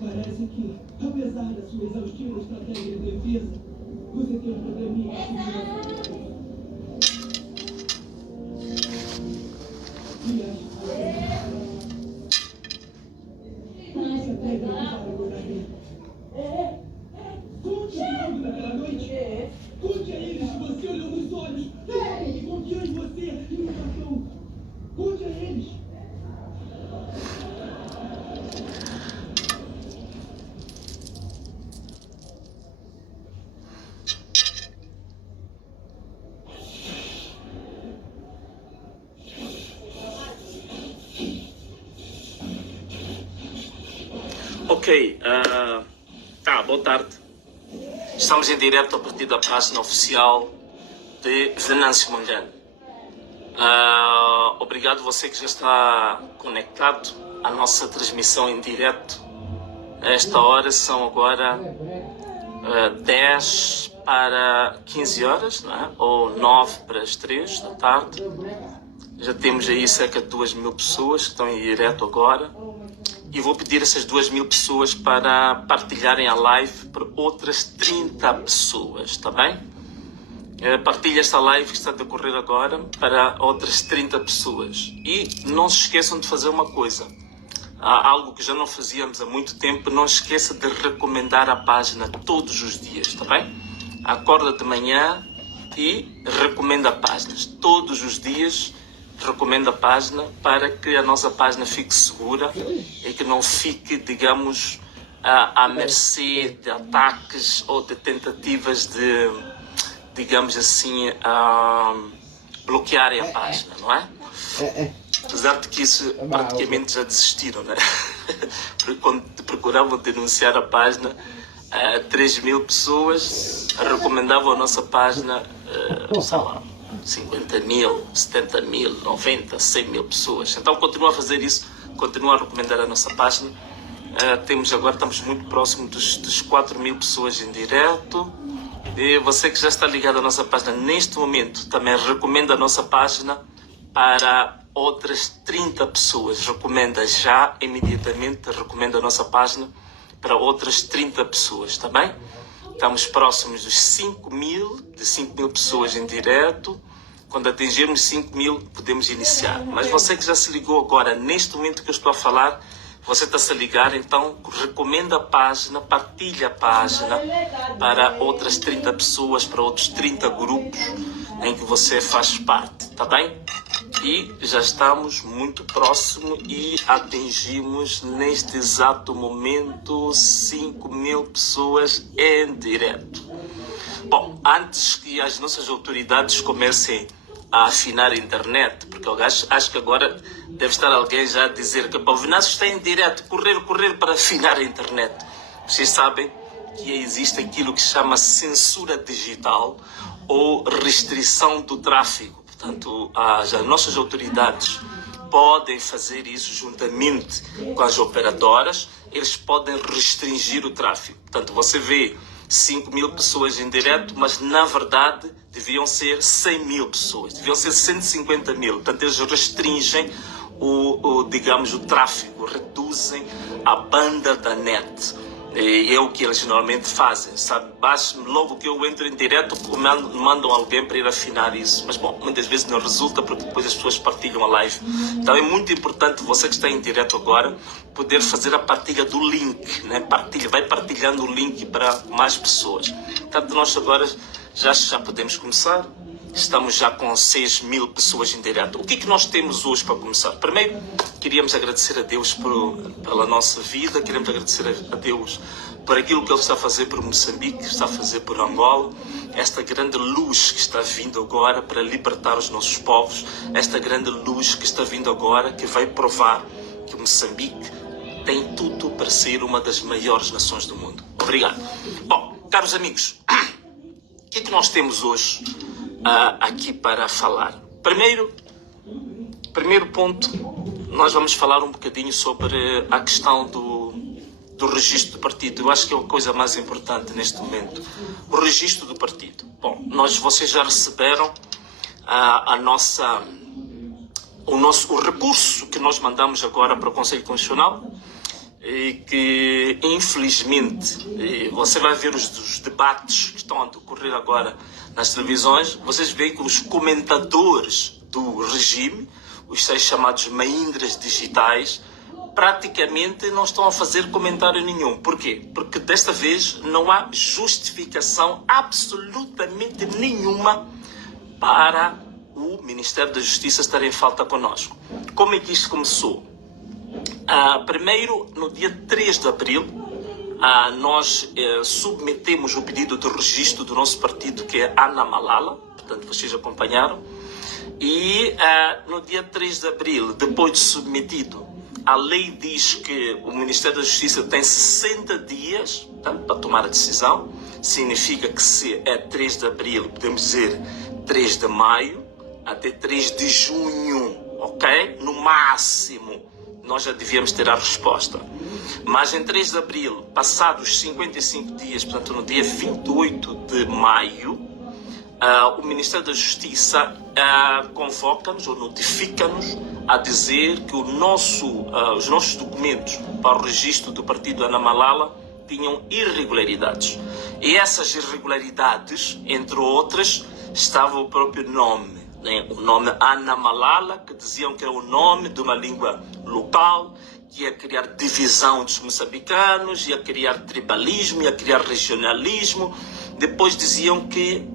Parece que, apesar da sua exaustiva estratégia de defesa, você tem um probleminha. Você pega para agora. Conte tudo daquela noite. Conte a eles que você olhou nos olhos. Que confiou em você e no cartão. Conte a eles. Ok, boa tarde. Estamos em direto a partir da página oficial de Venâncio Mondlane. Obrigado você que já está conectado à nossa transmissão em direto. A esta hora são agora 10 para 15 horas, não é? Ou 9 para as 3 da tarde. Já temos aí cerca de 2.000 pessoas que estão em direto agora. E vou pedir a essas 2.000 pessoas para partilharem a live para outras 30 pessoas, está bem? Partilha esta live que está a decorrer agora para outras 30 pessoas. E não se esqueçam de fazer uma coisa. Há algo que já não fazíamos há muito tempo. Não esqueça de recomendar a página todos os dias, está bem? Acorda de manhã e recomenda páginas. Todos os dias recomendo a página para que a nossa página fique segura e que não fique, digamos, à mercê de ataques ou de tentativas de, digamos assim, bloquearem a página, não é? Apesar de que isso praticamente já desistiram, né? Porque quando procuravam denunciar a página, 3.000 pessoas recomendavam a nossa página, sei lá, 50.000, 70.000, 90, 100.000 pessoas. Então continua a fazer isso, continua a recomendar a nossa página. Estamos muito próximo dos 4.000 pessoas em direto. E você que já está ligado à nossa página neste momento, também recomenda a nossa página para outras 30 pessoas. Recomenda já, imediatamente, recomenda a nossa página para outras 30 pessoas, está bem? Estamos próximos dos 5.000, de 5.000 pessoas em direto. Quando atingirmos 5.000, podemos iniciar. Mas você que já se ligou agora, neste momento que eu estou a falar, você está a se ligar, então recomenda a página, partilha a página para outras 30 pessoas, para outros 30 grupos em que você faz parte, está bem? E já estamos muito próximo e atingimos neste exato momento 5.000 pessoas em direto. Bom, antes que as nossas autoridades comecem a afinar a internet, porque eu acho que agora deve estar alguém já a dizer que o Venâncio está em direto, correr para afinar a internet. Vocês sabem que existe aquilo que se chama censura digital ou restrição do tráfego. Portanto, as nossas autoridades podem fazer isso juntamente com as operadoras. Eles podem restringir o tráfego. Portanto, você vê 5.000 pessoas em direto, mas na verdade deviam ser 100.000 pessoas, deviam ser 150.000. Portanto, eles restringem digamos, o tráfego, reduzem a banda da net. É o que eles normalmente fazem, sabe? Logo que eu entro em direto, mandam alguém para ir afinar isso. Mas, bom, muitas vezes não resulta porque depois as pessoas partilham a live. Então é muito importante você que está em direto agora poder fazer a partilha do link, né? Vai partilhando o link para mais pessoas. Portanto, nós agora já podemos começar. Estamos já com 6.000 pessoas em direto. O que é que nós temos hoje para começar? Primeiro, queríamos agradecer a Deus pela nossa vida, queremos agradecer a Deus por aquilo que Ele está a fazer por Moçambique, que está a fazer por Angola, esta grande luz que está vindo agora para libertar os nossos povos, esta grande luz que está vindo agora, que vai provar que Moçambique tem tudo para ser uma das maiores nações do mundo. Obrigado. Bom, caros amigos, o que é que nós temos hoje aqui para falar? Primeiro ponto, nós vamos falar um bocadinho sobre a questão do registro do partido. Eu acho que é a coisa mais importante neste momento. O registro do partido. Bom, vocês já receberam o recurso que nós mandamos agora para o Conselho Constitucional e que, infelizmente, você vai ver os debates que estão a decorrer agora nas televisões, vocês veem que os comentadores do regime, os seis chamados maindras digitais, praticamente não estão a fazer comentário nenhum. Por quê? Porque desta vez não há justificação absolutamente nenhuma para o Ministério da Justiça estar em falta connosco. Como é que isto começou? Primeiro, no dia 3 de abril, nós submetemos o pedido de registro do nosso partido, que é Ana Malala, portanto vocês acompanharam, e no dia 3 de abril, depois de submetido, a lei diz que o Ministério da Justiça tem 60 dias, portanto, para tomar a decisão. Significa que se é 3 de abril, podemos dizer 3 de maio, até 3 de junho, ok? No máximo, nós já devíamos ter a resposta. Mas em 3 de abril, passados 55 dias, portanto no dia 28 de maio, o Ministério da Justiça convoca-nos ou notifica-nos a dizer que os nossos documentos para o registro do partido Ana Malala tinham irregularidades. E essas irregularidades, entre outras, estava o próprio nome, né? O nome Ana Malala, que diziam que era o nome de uma língua local, que ia criar divisão dos moçambicanos, ia criar tribalismo, ia criar regionalismo. Depois diziam que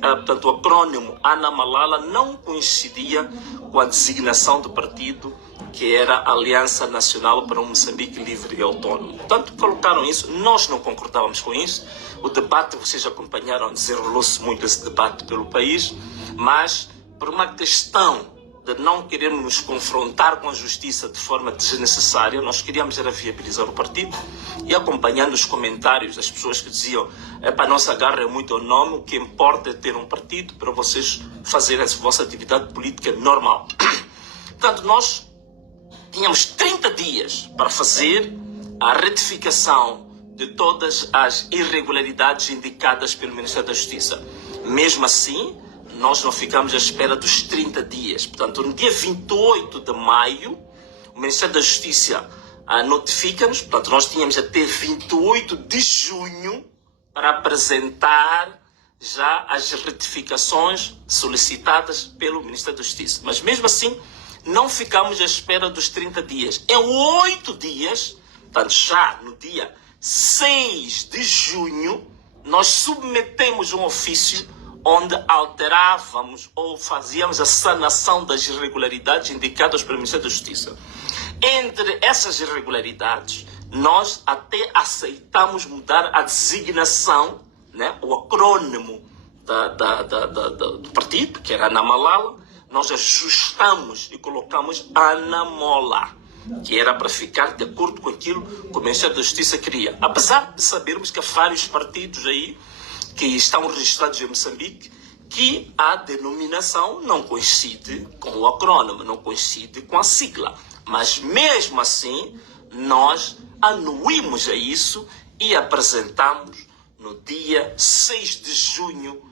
portanto, o acrônimo Ana Malala não coincidia com a designação do partido, que era a Aliança Nacional para um Moçambique Livre e Autônomo. Portanto, colocaram isso, nós não concordávamos com isso. O debate, vocês acompanharam, desenrolou-se muito esse debate pelo país, mas por uma questão de não querermos nos confrontar com a justiça de forma desnecessária, nós queríamos era viabilizar o partido, e acompanhando os comentários das pessoas que diziam: a nossa garra é muito ao nome, o que importa é ter um partido para vocês fazerem a vossa atividade política normal. Portanto, nós tínhamos 30 dias para fazer a retificação de todas as irregularidades indicadas pelo Ministério da Justiça. Mesmo assim, nós não ficamos à espera dos 30 dias. Portanto, no dia 28 de maio, o Ministério da Justiça notifica-nos, portanto, nós tínhamos até 28 de junho para apresentar já as retificações solicitadas pelo Ministério da Justiça. Mas mesmo assim, não ficamos à espera dos 30 dias. Em 8 dias, portanto, já no dia 6 de junho, nós submetemos um ofício onde alterávamos ou fazíamos a sanação das irregularidades indicadas pelo Ministério da Justiça. Entre essas irregularidades, nós até aceitamos mudar a designação, né, o acrônimo do partido, que era Ana Malala. Nós ajustamos e colocamos Ana Mola, que era para ficar de acordo com aquilo que o Ministério da Justiça queria. Apesar de sabermos que há vários partidos aí que estão registrados em Moçambique, que a denominação não coincide com o acrônimo, não coincide com a sigla. Mas mesmo assim, nós anuímos a isso e apresentamos no dia 6 de junho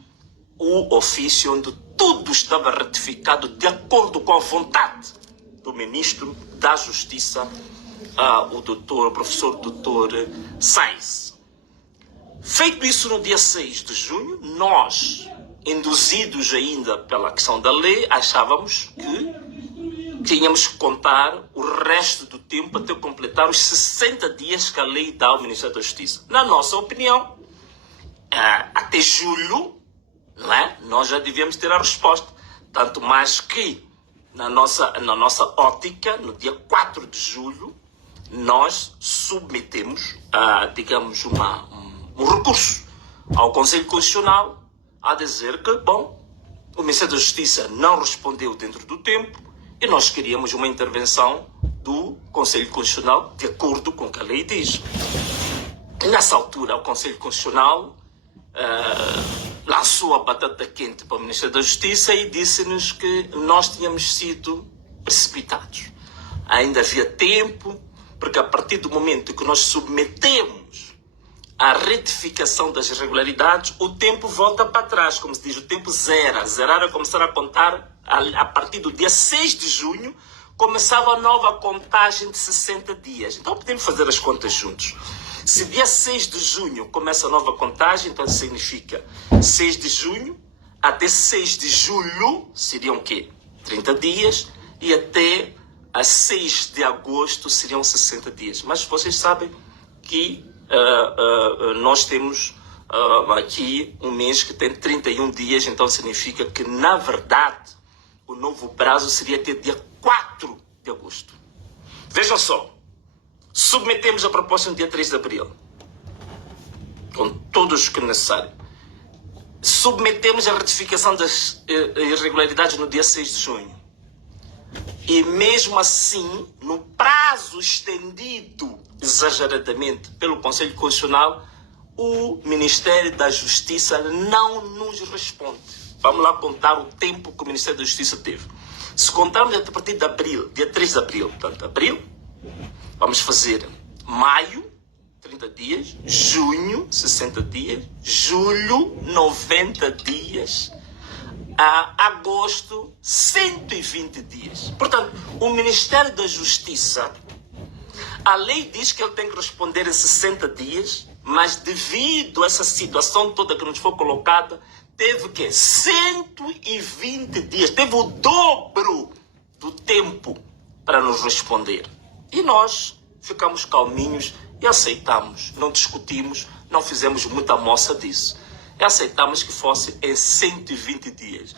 o ofício onde tudo estava ratificado de acordo com a vontade do Ministro da Justiça, o professor doutor Sainz. Feito isso no dia 6 de junho, nós, induzidos ainda pela questão da lei, achávamos que tínhamos que contar o resto do tempo até completar os 60 dias que a lei dá ao Ministério da Justiça. Na nossa opinião, até julho, não é? Nós já devíamos ter a resposta. Tanto mais que, na nossa ótica, no dia 4 de julho, nós submetemos, digamos, um recurso ao Conselho Constitucional a dizer que, bom, o Ministério da Justiça não respondeu dentro do tempo e nós queríamos uma intervenção do Conselho Constitucional de acordo com o que a lei diz. Nessa altura, o Conselho Constitucional lançou a batata quente para o Ministério da Justiça e disse-nos que nós tínhamos sido precipitados. Ainda havia tempo, porque a partir do momento que nós submetemos a retificação das irregularidades, o tempo volta para trás, como se diz, o tempo zera. Zerar é começar a contar a partir do dia 6 de junho, começava a nova contagem de 60 dias. Então podemos fazer as contas juntos. Se dia 6 de junho começa a nova contagem, então significa 6 de junho até 6 de julho seriam o quê? 30 dias, e até a 6 de agosto seriam 60 dias. Mas vocês sabem que nós temos aqui um mês que tem 31 dias, então significa que, na verdade, o novo prazo seria até dia 4 de agosto. Vejam só, submetemos a proposta no dia 3 de abril, com todos os que é necessário. Submetemos a retificação das irregularidades no dia 6 de junho. E mesmo assim, no prazo estendido exageradamente pelo Conselho Constitucional, o Ministério da Justiça não nos responde. Vamos lá contar o tempo que o Ministério da Justiça teve. Se contarmos a partir de abril, dia 3 de abril, portanto, abril, vamos fazer maio, 30 dias, junho, 60 dias, julho, 90 dias, a agosto, 120 dias. Portanto, o Ministério da Justiça, a lei diz que ele tem que responder em 60 dias, mas devido a essa situação toda que nos foi colocada, teve que 120 dias, teve o dobro do tempo para nos responder. E nós ficamos calminhos e aceitamos, não discutimos, não fizemos muita moça disso. E aceitamos que fosse em 120 dias.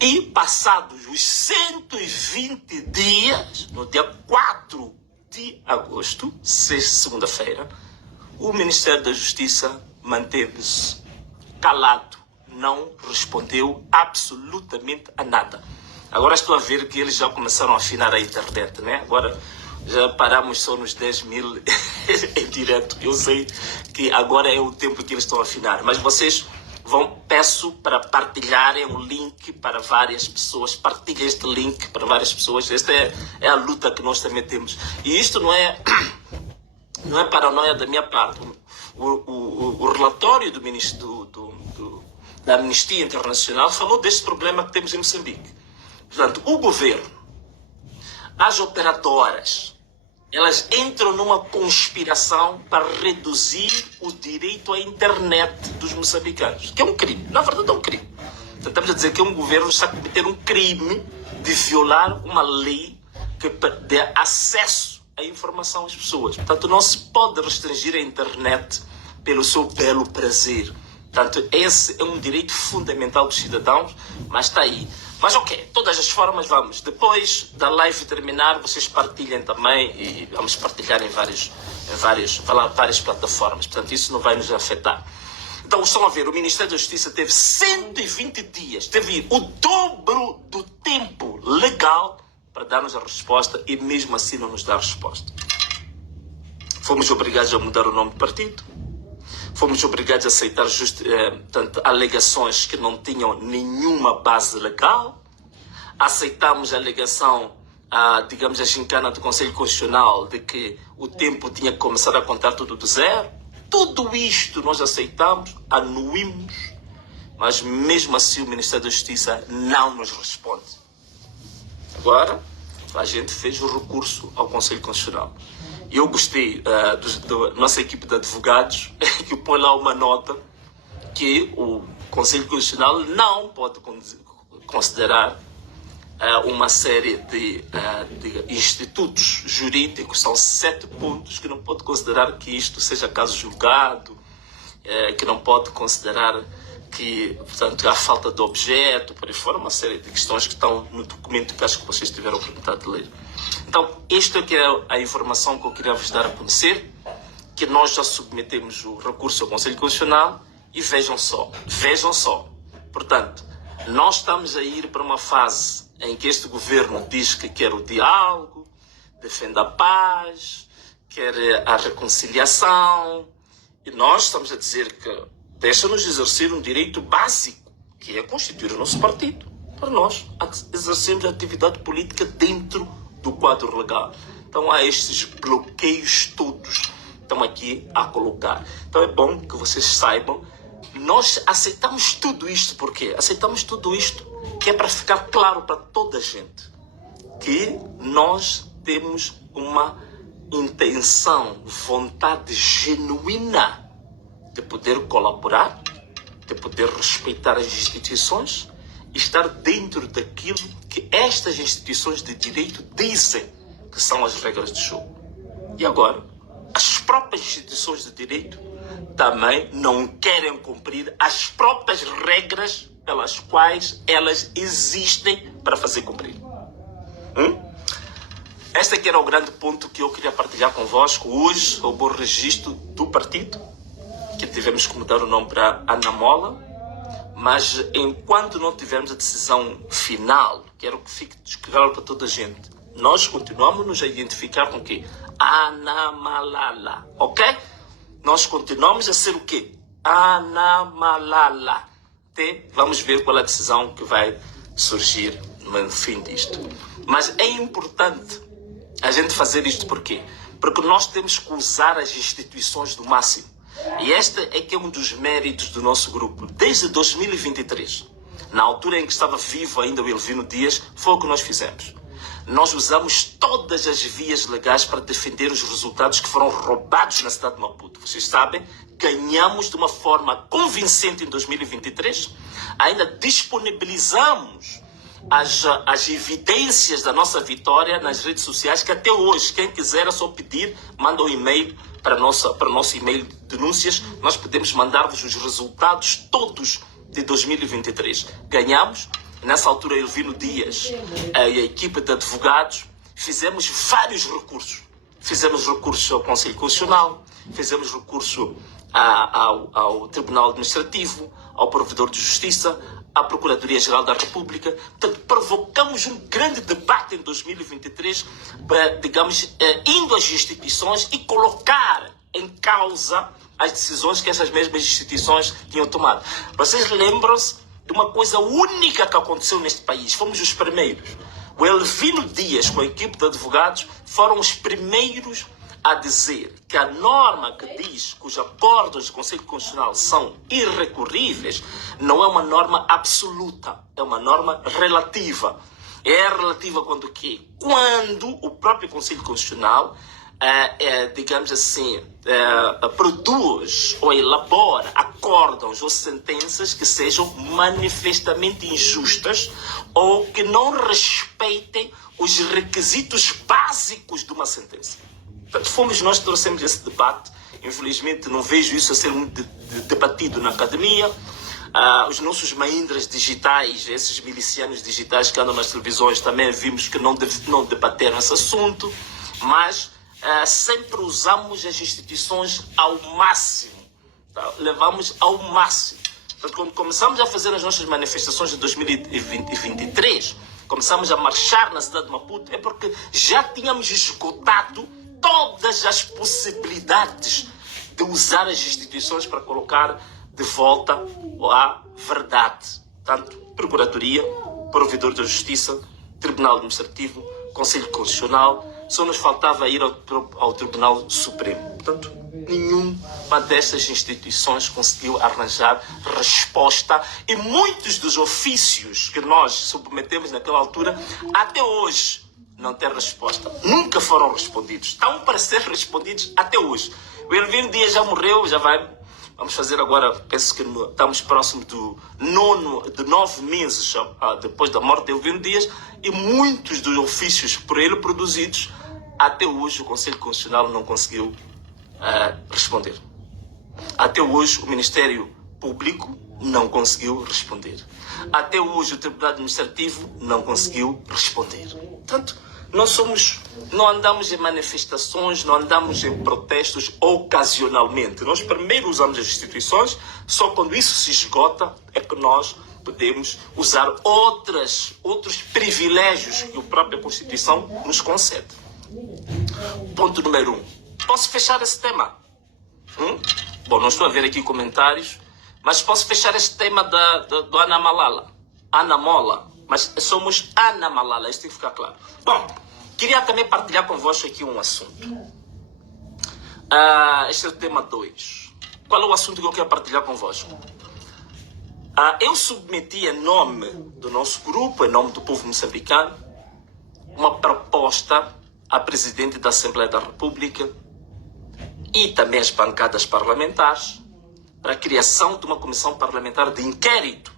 E passados os 120 dias, no dia 4 de agosto, segunda-feira, o Ministério da Justiça manteve-se calado, não respondeu absolutamente a nada. Agora estou a ver que eles já começaram a afinar a internet, né? Agora já paramos só nos 10 mil em direto. Eu sei que agora é o tempo que eles estão a afinar, mas vocês peço para partilharem o link para várias pessoas. Partilhem este link para várias pessoas. Esta é a luta que nós também temos. E isto não é paranoia da minha parte. O relatório do ministro da Amnistia Internacional falou deste problema que temos em Moçambique. Portanto, o governo, as operadoras, elas entram numa conspiração para reduzir o direito à internet dos moçambicanos, que é um crime. Na verdade, é um crime. Então, estamos a dizer que um governo está a cometer um crime de violar uma lei que dê acesso à informação às pessoas. Portanto, não se pode restringir a internet pelo seu belo prazer. Portanto, esse é um direito fundamental dos cidadãos, mas está aí. Mas ok, de todas as formas, vamos. Depois da live terminar, vocês partilhem também e vamos partilhar em várias plataformas. Portanto, isso não vai nos afetar. Então, estão a ver, o Ministério da Justiça teve 120 dias, teve o dobro do tempo legal para dar-nos a resposta e mesmo assim não nos dá a resposta. Fomos obrigados a mudar o nome do partido. Fomos obrigados a aceitar alegações que não tinham nenhuma base legal. Aceitamos a alegação, digamos, a gincana do Conselho Constitucional de que o tempo tinha que começar a contar tudo do zero. Tudo isto nós aceitamos, anuímos, mas mesmo assim o Ministério da Justiça não nos responde. Agora, a gente fez o recurso ao Conselho Constitucional. Eu gostei da nossa equipe de advogados que põe lá uma nota que o Conselho Constitucional não pode considerar uma série de institutos jurídicos, são 7 pontos que não pode considerar que isto seja caso julgado, que não pode considerar que, portanto, há falta de objeto, por aí fora, uma série de questões que estão no documento que acho que vocês tiveram a oportunidade de ler. Então, isto é que é a informação que eu queria vos dar a conhecer, que nós já submetemos o recurso ao Conselho Constitucional e vejam só, portanto, nós estamos a ir para uma fase em que este governo diz que quer o diálogo, defende a paz, quer a reconciliação, e nós estamos a dizer que deixa-nos exercer um direito básico, que é constituir o nosso partido, para nós exercermos a atividade política dentro do quadro legal. Então há estes bloqueios todos que estão aqui a colocar. Então é bom que vocês saibam, nós aceitamos tudo isto, porque aceitamos tudo isto que é para ficar claro para toda a gente que nós temos uma intenção, vontade genuína de poder colaborar, de poder respeitar as instituições e estar dentro daquilo que estas instituições de direito dizem que são as regras do jogo. E agora, as próprias instituições de direito também não querem cumprir as próprias regras pelas quais elas existem para fazer cumprir. Este aqui era o grande ponto que eu queria partilhar convosco. Hoje, o bom registro do partido, que tivemos que mudar o nome para Ana Mola, mas enquanto não tivermos a decisão final, quero que fique claro para toda a gente, nós continuamos a identificar com o quê? Ana Malala, ok? Nós continuamos a ser o quê? Ana Malala. Vamos ver qual é a decisão que vai surgir no fim disto. Mas é importante a gente fazer isto por quê? Porque nós temos que usar as instituições do máximo. E este é que é um dos méritos do nosso grupo. Desde 2023, na altura em que estava vivo ainda o Elvino Dias, foi o que nós fizemos. Nós usamos todas as vias legais para defender os resultados que foram roubados na cidade de Maputo. Vocês sabem, ganhamos de uma forma convincente em 2023, ainda disponibilizamos as evidências da nossa vitória nas redes sociais, que até hoje, quem quiser é só pedir, manda um e-mail para o nosso e-mail de denúncias, nós podemos mandar-vos os resultados todos de 2023. Ganhamos. Nessa altura, Elvino Dias e a equipe de advogados fizemos vários recursos. Fizemos recurso ao Conselho Constitucional, fizemos recurso ao Tribunal Administrativo, ao Provedor de Justiça, à Procuradoria-Geral da República. Portanto, provocamos um grande debate em 2023, digamos, indo às instituições e colocar em causa as decisões que essas mesmas instituições tinham tomado. Vocês lembram-se de uma coisa única que aconteceu neste país? Fomos os primeiros. O Elvino Dias, com a equipe de advogados, foram os primeiros a dizer que a norma que diz que os acordos do Conselho Constitucional são irrecorríveis não é uma norma absoluta, é uma norma relativa. É relativa quando o quê? Quando o próprio Conselho Constitucional digamos assim, produz ou elabora acórdãos ou sentenças que sejam manifestamente injustas ou que não respeitem os requisitos básicos de uma sentença. Portanto, fomos nós que trouxemos esse debate. Infelizmente, não vejo isso a ser muito debatido na academia. Os nossos maindras digitais, esses milicianos digitais que andam nas televisões, também vimos que não debateram esse assunto, mas sempre usamos as instituições ao máximo, tá? Levamos ao máximo. Portanto, quando começamos a fazer as nossas manifestações de 2023, começamos a marchar na cidade de Maputo, é porque já tínhamos esgotado todas as possibilidades de usar as instituições para colocar de volta a verdade. Tanto Procuradoria, Provedor da Justiça, Tribunal Administrativo, Conselho Constitucional, só nos faltava ir ao Tribunal Supremo. Portanto, nenhuma destas instituições conseguiu arranjar resposta e muitos dos ofícios que nós submetemos naquela altura, até hoje, não têm resposta. Nunca foram respondidos. Estão para ser respondidos até hoje. O Elvino Dias já morreu, já vai... Vamos fazer agora, penso que estamos próximo de 9 meses depois da morte de Elvino Dias, e muitos dos ofícios por ele produzidos, até hoje o Conselho Constitucional não conseguiu responder. Até hoje o Ministério Público não conseguiu responder. Até hoje o Tribunal Administrativo não conseguiu responder. Portanto, não andamos em manifestações, não andamos em protestos ocasionalmente. Nós primeiro usamos as instituições, só quando isso se esgota é que nós podemos usar outros privilégios que a própria Constituição nos concede. Ponto número 1. Posso fechar esse tema? Bom, não estou a ver aqui comentários, mas posso fechar esse tema do Ana Malala. Ana Mola. Mas somos Ana Malala, isso tem que ficar claro. Bom, queria também partilhar convosco aqui um assunto. Este é o tema 2. Qual é o assunto que eu quero partilhar convosco? Eu submeti em nome do nosso grupo, em nome do povo moçambicano, uma proposta à Presidente da Assembleia da República e também às bancadas parlamentares para a criação de uma comissão parlamentar de inquérito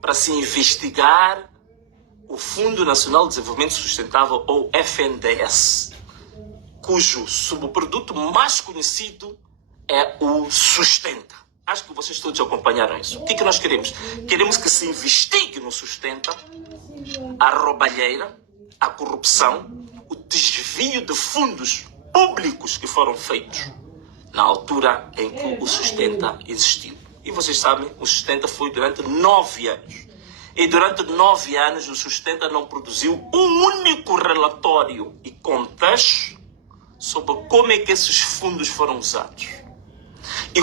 para se investigar o Fundo Nacional de Desenvolvimento Sustentável, ou FNDS, cujo subproduto mais conhecido é o Sustenta. Acho que vocês todos acompanharam isso. O que é que nós queremos? Queremos que se investigue no Sustenta a roubalheira, a corrupção, o desvio de fundos públicos que foram feitos na altura em que o Sustenta existiu. E vocês sabem, o Sustenta foi durante 9 anos. E durante 9 anos o Sustenta não produziu um único relatório e contas sobre como é que esses fundos foram usados. E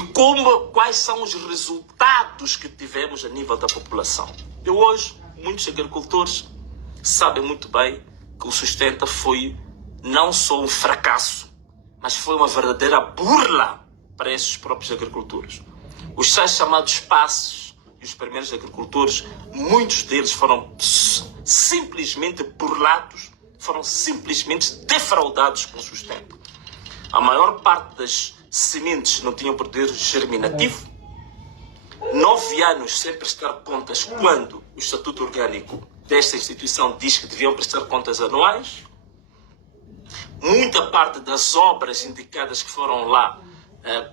quais são os resultados que tivemos a nível da população. E hoje, muitos agricultores sabem muito bem que o Sustenta foi não só um fracasso, mas foi uma verdadeira burla para esses próprios agricultores. Os tais chamados passos e os primeiros agricultores, muitos deles foram simplesmente burlados, foram simplesmente defraudados com o Sustenta. A maior parte das sementes não tinham poder germinativo. 9 anos sem prestar contas, quando o Estatuto Orgânico desta instituição diz que deviam prestar contas anuais. Muita parte das obras indicadas que foram lá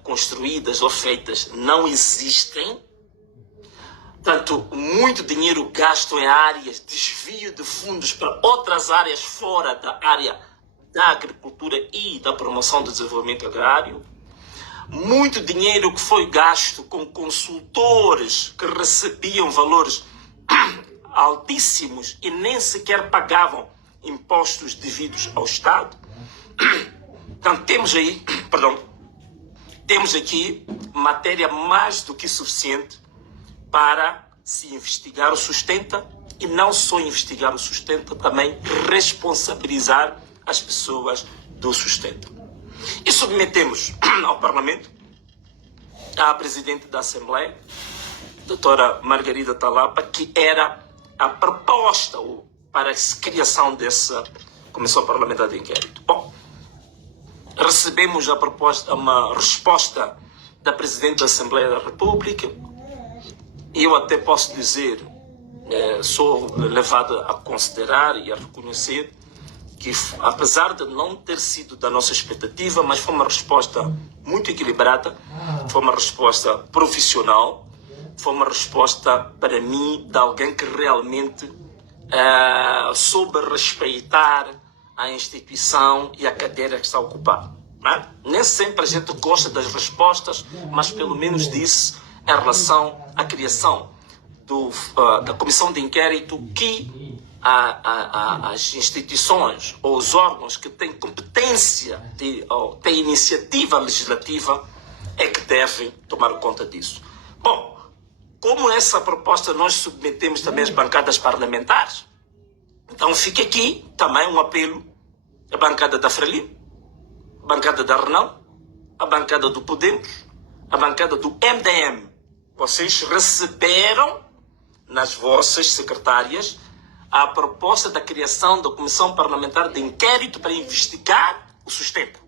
construídas ou feitas não existem. Portanto, muito dinheiro gasto em áreas, desvio de fundos para outras áreas fora da área da agricultura e da promoção do desenvolvimento agrário. Muito dinheiro que foi gasto com consultores que recebiam valores altíssimos e nem sequer pagavam impostos devidos ao Estado. Então temos aqui matéria mais do que suficiente para se investigar o Sustenta, e não só investigar o Sustenta, também responsabilizar as pessoas do Sustenta. E submetemos ao Parlamento a Presidente da Assembleia, doutora Margarida Talapa, que era a proposta para a criação dessa Comissão Parlamentar de Inquérito. Bom, recebemos uma resposta da Presidente da Assembleia da República, e eu até posso dizer, sou levado a considerar e a reconhecer que, apesar de não ter sido da nossa expectativa, mas foi uma resposta muito equilibrada, foi uma resposta profissional, foi uma resposta, para mim, de alguém que realmente soube respeitar a instituição e a cadeira que está a ocupar. Nem sempre a gente gosta das respostas, mas pelo menos disse em relação à criação da comissão de inquérito que as instituições ou os órgãos que têm competência, têm iniciativa legislativa, é que devem tomar conta disso. Bom, como essa proposta nós submetemos também às bancadas parlamentares, então fica aqui também um apelo à bancada da Frelimo, a bancada da Renão, a bancada do Podemos, a bancada do MDM. Vocês receberam nas vossas secretárias a proposta da criação da Comissão Parlamentar de Inquérito para investigar o Sustenta.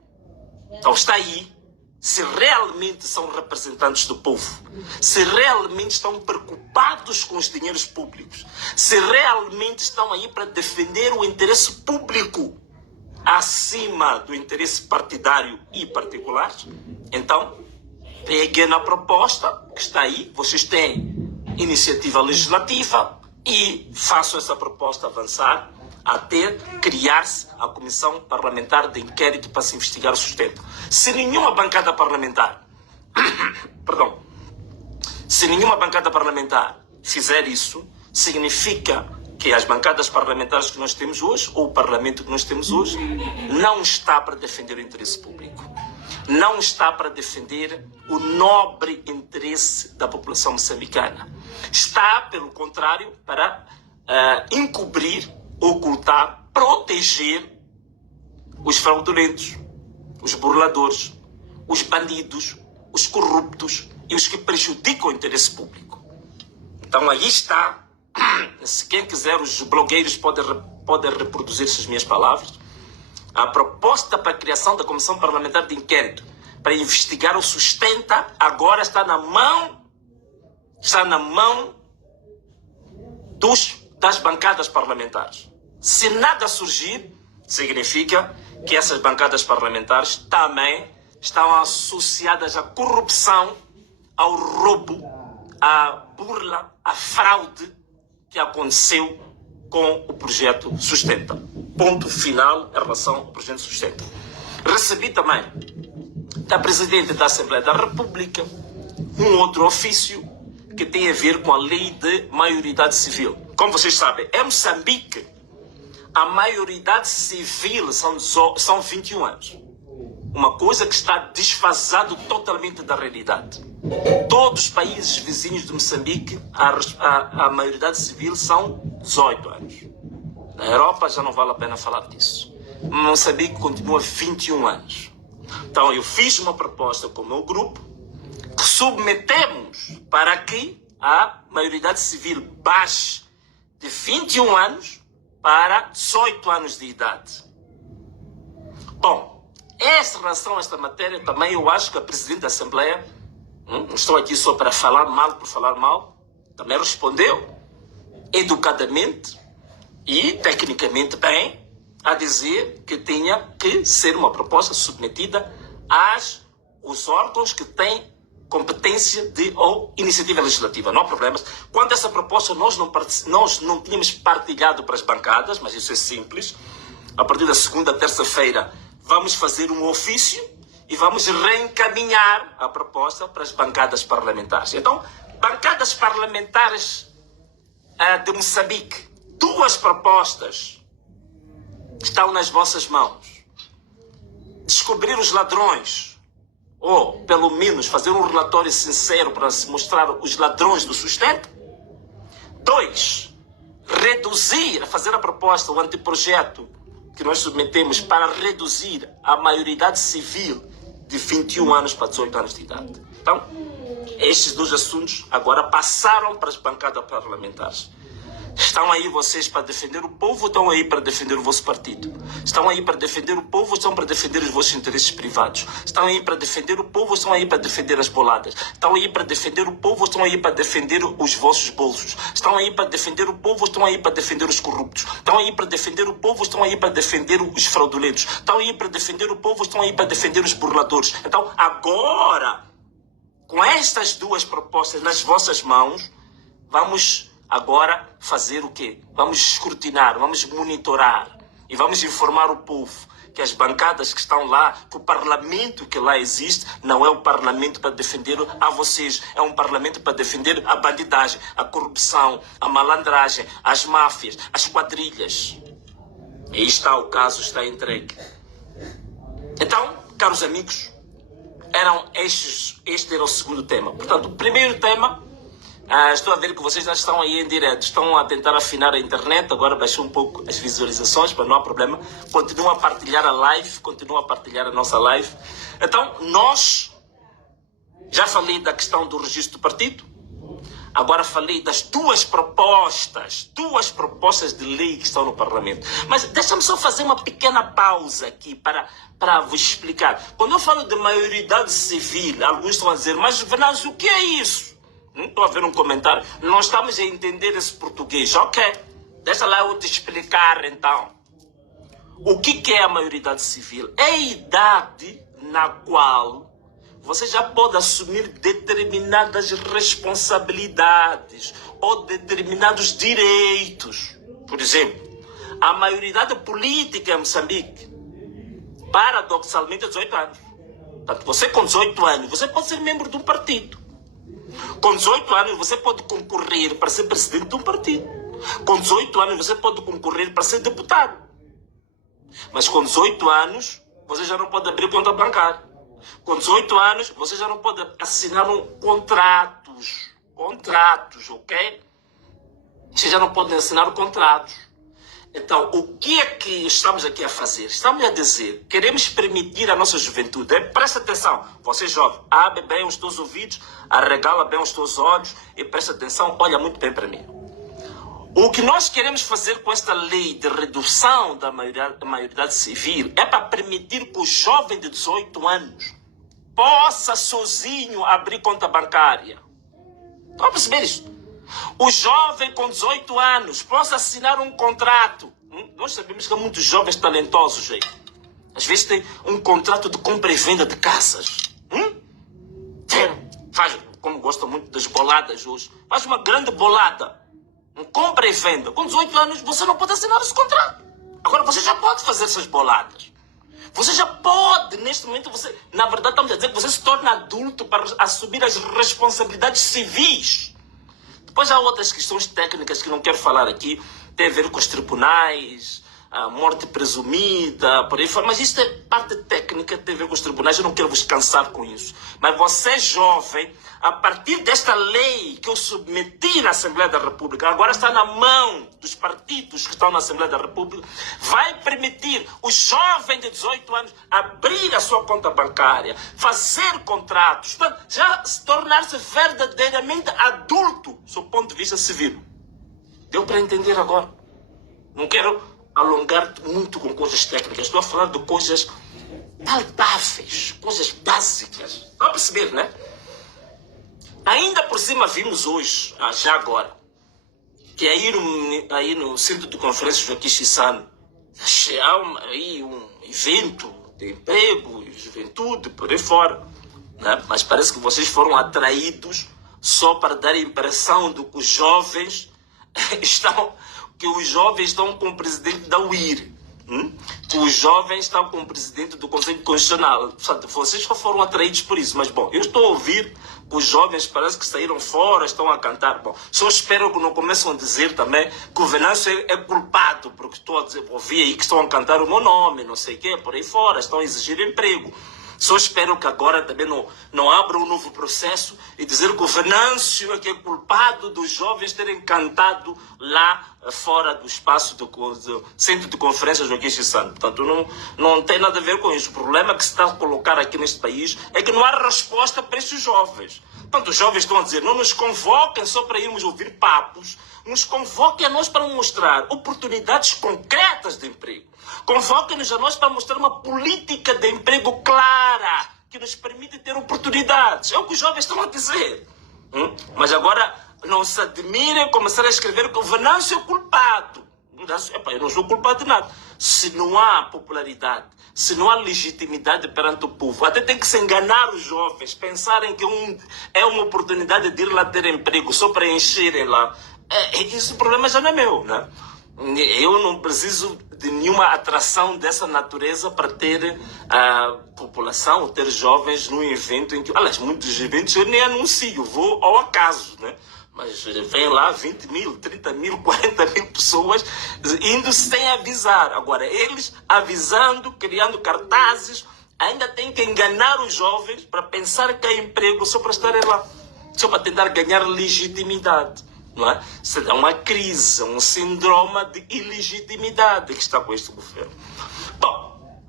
Então está aí. Se realmente são representantes do povo, se realmente estão preocupados com os dinheiros públicos, se realmente estão aí para defender o interesse público acima do interesse partidário e particular, então peguem na proposta que está aí, vocês têm iniciativa legislativa e façam essa proposta avançar até criar-se a Comissão Parlamentar de Inquérito para se investigar o Sustenta. Se nenhuma bancada parlamentar, se nenhuma bancada parlamentar fizer isso, significa que as bancadas parlamentares que nós temos hoje, ou o Parlamento que nós temos hoje, não está para defender o interesse público. Não está para defender o nobre interesse da população moçambicana. Está, pelo contrário, para encobrir, ocultar, proteger os fraudulentos, os burladores, os bandidos, os corruptos e os que prejudicam o interesse público. Então aí está. Se quem quiser, os blogueiros podem podem reproduzir essas minhas palavras. A proposta para a criação da Comissão Parlamentar de Inquérito para investigar o Sustenta agora está na mão das bancadas parlamentares. Se nada surgir, significa que essas bancadas parlamentares também estão associadas à corrupção, ao roubo, à burla, à fraude que aconteceu com o projeto Sustenta. Ponto final em relação ao projeto Sustenta. Recebi também da Presidente da Assembleia da República um outro ofício que tem a ver com a lei de maioridade civil. Como vocês sabem, em Moçambique, a maioridade civil são 21 anos. Uma coisa que está desfasado totalmente da realidade. Todos os países vizinhos de Moçambique, a maioridade civil são 18 anos. Na Europa já não vale a pena falar disso. Moçambique continua 21 anos. Então eu fiz uma proposta com o meu grupo que submetemos para que a maioridade civil baixe de 21 anos para 18 anos de idade. Bom, em relação a esta matéria também eu acho que a Presidente da Assembleia, não estou aqui só para falar mal por falar mal, também respondeu educadamente e tecnicamente bem a dizer que tinha que ser uma proposta submetida aos órgãos que têm competência ou iniciativa legislativa. Não há problemas. Quando essa proposta nós não tínhamos partilhado para as bancadas, mas isso é simples. A partir da segunda, terça-feira, vamos fazer um ofício e vamos reencaminhar a proposta para as bancadas parlamentares. Então, bancadas parlamentares de Moçambique, 2 propostas estão nas vossas mãos. Descobrir os ladrões, ou pelo menos fazer um relatório sincero para se mostrar os ladrões do Sustenta. 2, fazer a proposta, o anteprojeto que nós submetemos para reduzir a maioridade civil de 21 anos para 18 anos de idade. Então, estes 2 assuntos agora passaram para as bancadas parlamentares. Estão aí vocês para defender o povo ou estão aí para defender o vosso partido? Estão aí para defender o povo ou estão para defender os vossos interesses privados? Estão aí para defender o povo ou estão aí para defender as boladas? Estão aí para defender o povo ou estão aí para defender os vossos bolsos? Estão aí para defender o povo ou estão aí para defender os corruptos? Estão aí para defender o povo ou estão aí para defender os fraudulentos? Estão aí para defender o povo ou estão aí para defender os burladores? Então, agora, com estas 2 propostas nas vossas mãos, vamos agora fazer o quê? Vamos escrutinar, vamos monitorar e vamos informar o povo que as bancadas que estão lá, que o parlamento que lá existe, não é um parlamento para defender a vocês, é um parlamento para defender a bandidagem, a corrupção, a malandragem, as máfias, as quadrilhas. E está o caso, está entregue. Então, caros amigos, este era o segundo tema. Portanto, o primeiro tema, estou a ver que vocês já estão aí em direto, estão a tentar afinar a internet, agora baixou um pouco as visualizações, mas não há problema. Continuam a partilhar a live, continuam a partilhar a nossa live. Então, já falei da questão do registro do partido, agora falei das 2 propostas de lei que estão no Parlamento. Mas deixa-me só fazer uma pequena pausa aqui para vos explicar. Quando eu falo de maioridade civil, alguns estão a dizer, mas Venâncio, o que é isso? Estou a ver um comentário. Não estamos a entender esse português. Ok, deixa lá eu te explicar então. O que é a maioridade civil? É a idade na qual você já pode assumir determinadas responsabilidades ou determinados direitos. Por exemplo, a maioridade política em Moçambique, paradoxalmente, é 18 anos. Portanto, você com 18 anos, você pode ser membro de um partido. Com 18 anos você pode concorrer para ser presidente de um partido. Com 18 anos você pode concorrer para ser deputado. Mas com 18 anos você já não pode abrir conta bancária. Com 18 anos você já não pode assinar contratos, ok? Você já não pode assinar contratos. Então, o que é que estamos aqui a fazer? Estamos a dizer, queremos permitir à nossa juventude, presta atenção, você jovem, abre bem os teus ouvidos, arregala bem os teus olhos e presta atenção, olha muito bem para mim. O que nós queremos fazer com esta lei de redução da maioridade civil é para permitir que o jovem de 18 anos possa sozinho abrir conta bancária. Estão a perceber isto? O jovem com 18 anos possa assinar um contrato. Nós sabemos que há muitos jovens talentosos aí. Às vezes tem um contrato de compra e venda de casas. Faz, como gosta muito das boladas hoje, faz uma grande bolada. Compra e venda. Com 18 anos você não pode assinar esse contrato. Agora você já pode fazer essas boladas. Você já pode, neste momento, na verdade estamos a dizer que você se torna adulto para assumir as responsabilidades civis. Depois há outras questões técnicas que não quero falar aqui, tem a ver com os tribunais, a morte presumida, por aí fora, mas isto é parte técnica, tem a ver com os tribunais, eu não quero vos cansar com isso. Mas você, jovem, a partir desta lei que eu submeti na Assembleia da República, agora está na mão dos partidos que estão na Assembleia da República, vai permitir o jovem de 18 anos abrir a sua conta bancária, fazer contratos, já se tornar-se verdadeiramente adulto, do ponto de vista civil. Deu para entender agora? Não quero alongar muito com coisas técnicas, estou a falar de coisas palpáveis, coisas básicas. Estão a perceber, né? Ainda por cima vimos hoje, já agora, que aí no Centro de Conferências Joaquim Chissano, há aí um evento de emprego, juventude, por aí fora. Né? Mas parece que vocês foram atraídos só para dar a impressão de que os jovens estão com o presidente da UIR. Que os jovens estão com o presidente do Conselho Constitucional. Vocês só foram atraídos por isso. Mas, bom, eu estou a ouvir que os jovens parece que saíram fora, estão a cantar. Bom, só espero que não começam a dizer também que o Venâncio é culpado, porque estou a dizer, ouvi aí que estão a cantar o meu nome, não sei o quê, por aí fora, estão a exigir emprego. Só espero que agora também não abra um novo processo e dizer que o Venâncio é que é culpado dos jovens terem cantado lá fora do espaço do Centro de Conferências Joaquim Chissano. Portanto, não tem nada a ver com isso. O problema que se está a colocar aqui neste país é que não há resposta para estes jovens. Portanto, os jovens estão a dizer, não nos convoquem só para irmos ouvir papos, nos convoquem a nós para mostrar oportunidades concretas de emprego. Convoquem-nos a nós para mostrar uma política de emprego clara, que nos permite ter oportunidades. É o que os jovens estão a dizer. Mas agora não se admirem começar a escrever que o Venâncio é culpado. Eu não sou culpado de nada. Se não há popularidade, se não há legitimidade perante o povo, até tem que se enganar os jovens, pensarem que é uma oportunidade de ir lá ter emprego só para encherem lá. Esse problema já não é meu, né? Eu não preciso de nenhuma atração dessa natureza para ter a população, ter jovens num evento em que... Aliás, muitos eventos eu nem anuncio, vou ao acaso, né? Mas vem lá 20 mil, 30 mil, 40 mil pessoas indo sem avisar. Agora, eles avisando, criando cartazes, ainda têm que enganar os jovens para pensar que há emprego só para estarem lá, só para tentar ganhar legitimidade. Não é? É uma crise, um síndrome de ilegitimidade que está com este governo. Bom,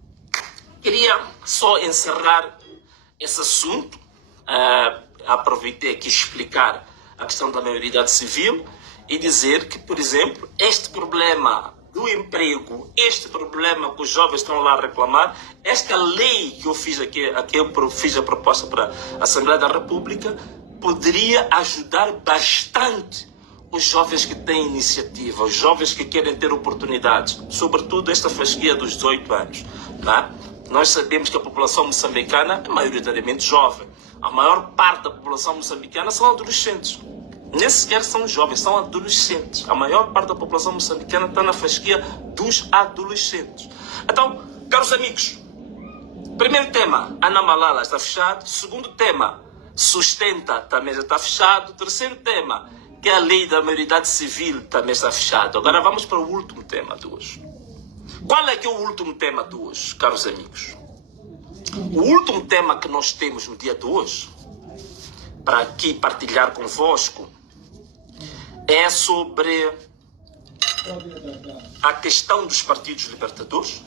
queria só encerrar esse assunto. Aproveitei aqui explicar a questão da maioridade civil e dizer que, por exemplo, este problema do emprego, este problema que os jovens estão lá a reclamar, esta lei que eu fiz aqui eu fiz a proposta para a Assembleia da República, poderia ajudar bastante os jovens que têm iniciativa, os jovens que querem ter oportunidades, sobretudo esta fasquia dos 18 anos. Não é? Nós sabemos que a população moçambicana é maioritariamente jovem. A maior parte da população moçambicana são adolescentes. Nem sequer são jovens, são adolescentes. A maior parte da população moçambicana está na fasquia dos adolescentes. Então, caros amigos, primeiro tema, Ana Malala está fechado. Segundo tema, Sustenta também já está fechado. Terceiro tema, que é a lei da maioridade civil, também está fechado. Agora vamos para o último tema de hoje. Qual é que é o último tema de hoje, caros amigos? O último tema que nós temos no dia de hoje, para aqui partilhar convosco, é sobre a questão dos partidos libertadores.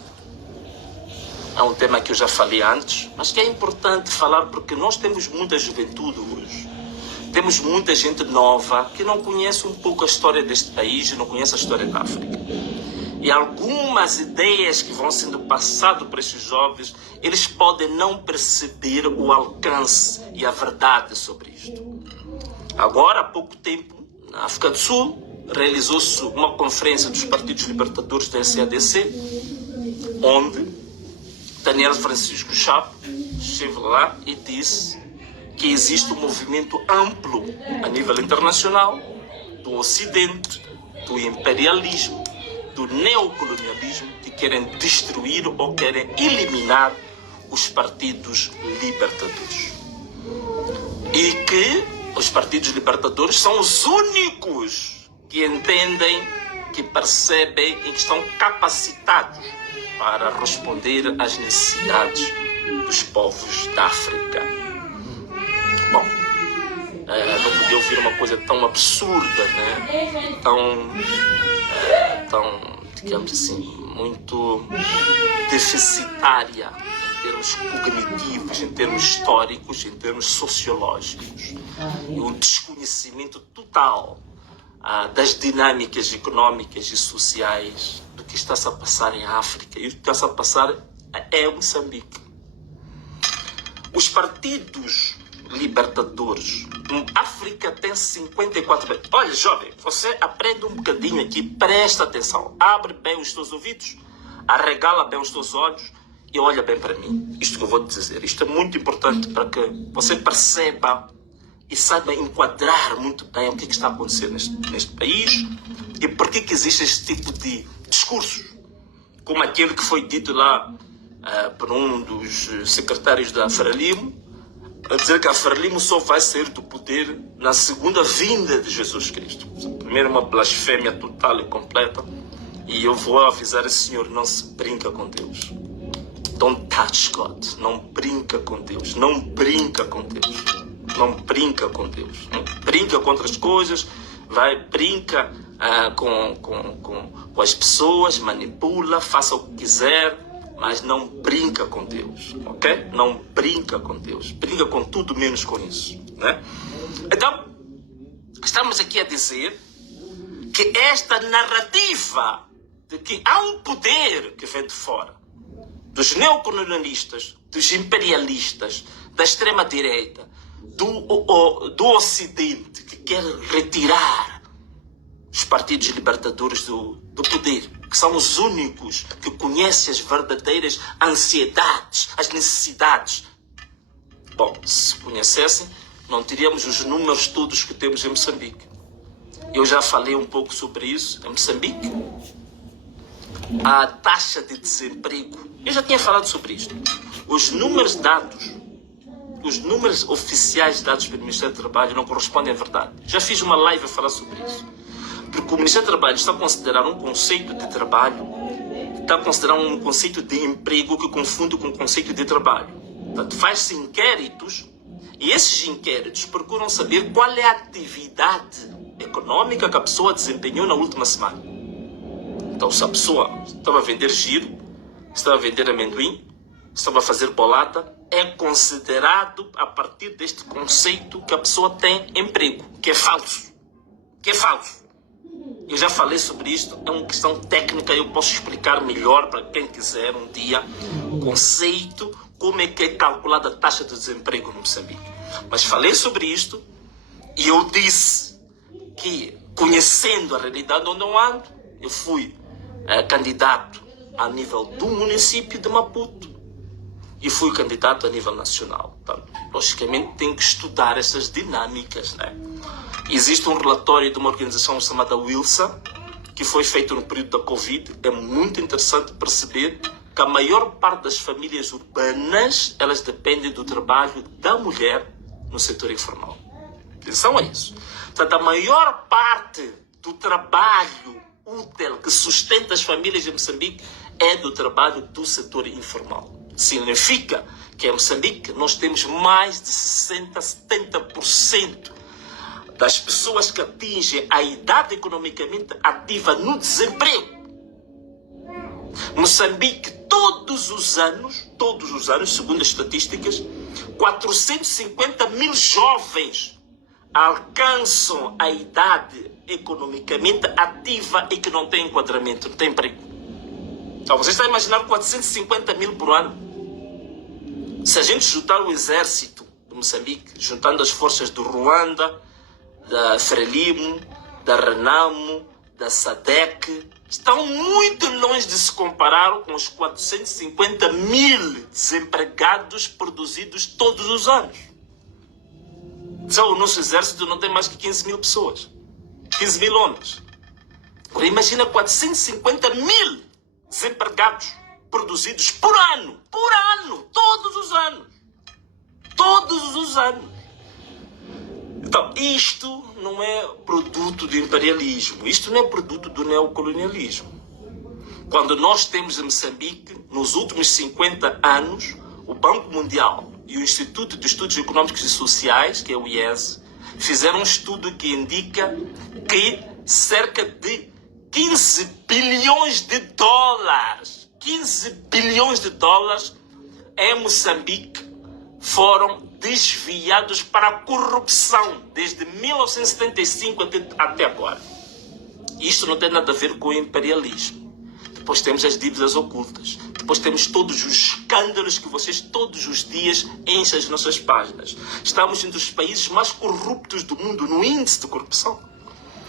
É um tema que eu já falei antes, mas que é importante falar porque nós temos muita juventude hoje temos muita gente nova que não conhece um pouco a história deste país e não conhece a história da África. E algumas ideias que vão sendo passadas para esses jovens, eles podem não perceber o alcance e a verdade sobre isto. Agora, há pouco tempo, na África do Sul, realizou-se uma conferência dos partidos libertadores da SADC, onde Daniel Francisco Chapo esteve lá e disse que existe um movimento amplo a nível internacional do Ocidente, do imperialismo, do neocolonialismo, que querem destruir ou querem eliminar os partidos libertadores. E que os partidos libertadores são os únicos que entendem, que percebem e que estão capacitados para responder às necessidades dos povos da África. Bom, não podia ouvir uma coisa tão absurda, né? Tão, digamos assim, muito deficitária em termos cognitivos, em termos históricos, em termos sociológicos. E um desconhecimento total das dinâmicas económicas e sociais do que está-se a passar em África e o que está-se a passar é Moçambique. Os partidos libertadores. África tem 54... Olha, jovem, você aprende um bocadinho aqui, presta atenção, abre bem os teus ouvidos, arregala bem os teus olhos e olha bem para mim. Isto que eu vou te dizer, isto é muito importante para que você perceba e saiba enquadrar muito bem o que está acontecendo neste país e por que existe este tipo de discursos, como aquele que foi dito lá por um dos secretários da Frelimo, a dizer que a Frelimo só vai sair do poder na segunda vinda de Jesus Cristo. Primeiro, uma blasfémia total e completa. E eu vou avisar esse senhor, não se brinca com Deus. Don't touch God. Não brinca com Deus. Não brinca com Deus. Não brinca com Deus. Não brinca com outras coisas. Brinca com as pessoas, manipula, faça o que quiser. Mas não brinca com Deus, ok? Não brinca com Deus. Brinca com tudo menos com isso, né? Então, estamos aqui a dizer que esta narrativa de que há um poder que vem de fora, dos neocolonialistas, dos imperialistas, da extrema-direita, do Ocidente, que quer retirar os partidos libertadores do poder, que são os únicos que conhecem as verdadeiras ansiedades, as necessidades. Bom, se conhecessem, não teríamos os números todos que temos em Moçambique. Eu já falei um pouco sobre isso. Em Moçambique, a taxa de desemprego, eu já tinha falado sobre isto. Os números oficiais dados pelo Ministério do Trabalho não correspondem à verdade. Já fiz uma live a falar sobre isso. Porque o Ministério do Trabalho está a considerar um conceito de trabalho, está a considerar um conceito de emprego que confunde com o conceito de trabalho. Portanto, faz-se inquéritos e esses inquéritos procuram saber qual é a atividade econômica que a pessoa desempenhou na última semana. Então, se a pessoa estava a vender giro, estava a vender amendoim, estava a fazer bolada, é considerado a partir deste conceito que a pessoa tem emprego, que é falso. Eu já falei sobre isto, é uma questão técnica, eu posso explicar melhor para quem quiser um dia o conceito, como é que é calculada a taxa de desemprego no Moçambique. Mas falei sobre isto e eu disse que, conhecendo a realidade onde eu ando, eu fui candidato a nível do município de Maputo e fui candidato a nível nacional. Então, logicamente, tenho que estudar essas dinâmicas, né? Existe um relatório de uma organização chamada Wilson, que foi feito no período da Covid. É muito interessante perceber que a maior parte das famílias urbanas, elas dependem do trabalho da mulher no setor informal. Atenção a isso. Portanto, a maior parte do trabalho útil que sustenta as famílias em Moçambique é do trabalho do setor informal. Significa que em Moçambique nós temos mais de 60%, 70% das pessoas que atingem a idade economicamente ativa no desemprego. Moçambique, todos os anos, segundo as estatísticas, 450 mil jovens alcançam a idade economicamente ativa e que não têm enquadramento, não têm emprego. Então, vocês estão a imaginar 450 mil por ano? Se a gente juntar o exército de Moçambique, juntando as forças do Ruanda, da Frelimo, da Renamo, da SADC, estão muito longe de se comparar com os 450 mil desempregados produzidos todos os anos. Então, o nosso exército não tem mais que 15 mil pessoas. 15 mil homens. Agora, imagina 450 mil desempregados produzidos por ano, todos os anos. Todos os anos. Então, isto não é produto do imperialismo, isto não é produto do neocolonialismo. Quando nós temos em Moçambique, nos últimos 50 anos, o Banco Mundial e o Instituto de Estudos Econômicos e Sociais, que é o IES, fizeram um estudo que indica que cerca de 15 bilhões de dólares, 15 bilhões de dólares em Moçambique foram desviados para a corrupção desde 1975 até agora. Isto não tem nada a ver com o imperialismo. Depois temos as dívidas ocultas. Depois temos todos os escândalos que vocês todos os dias enchem as nossas páginas. Estamos entre os países mais corruptos do mundo no índice de corrupção.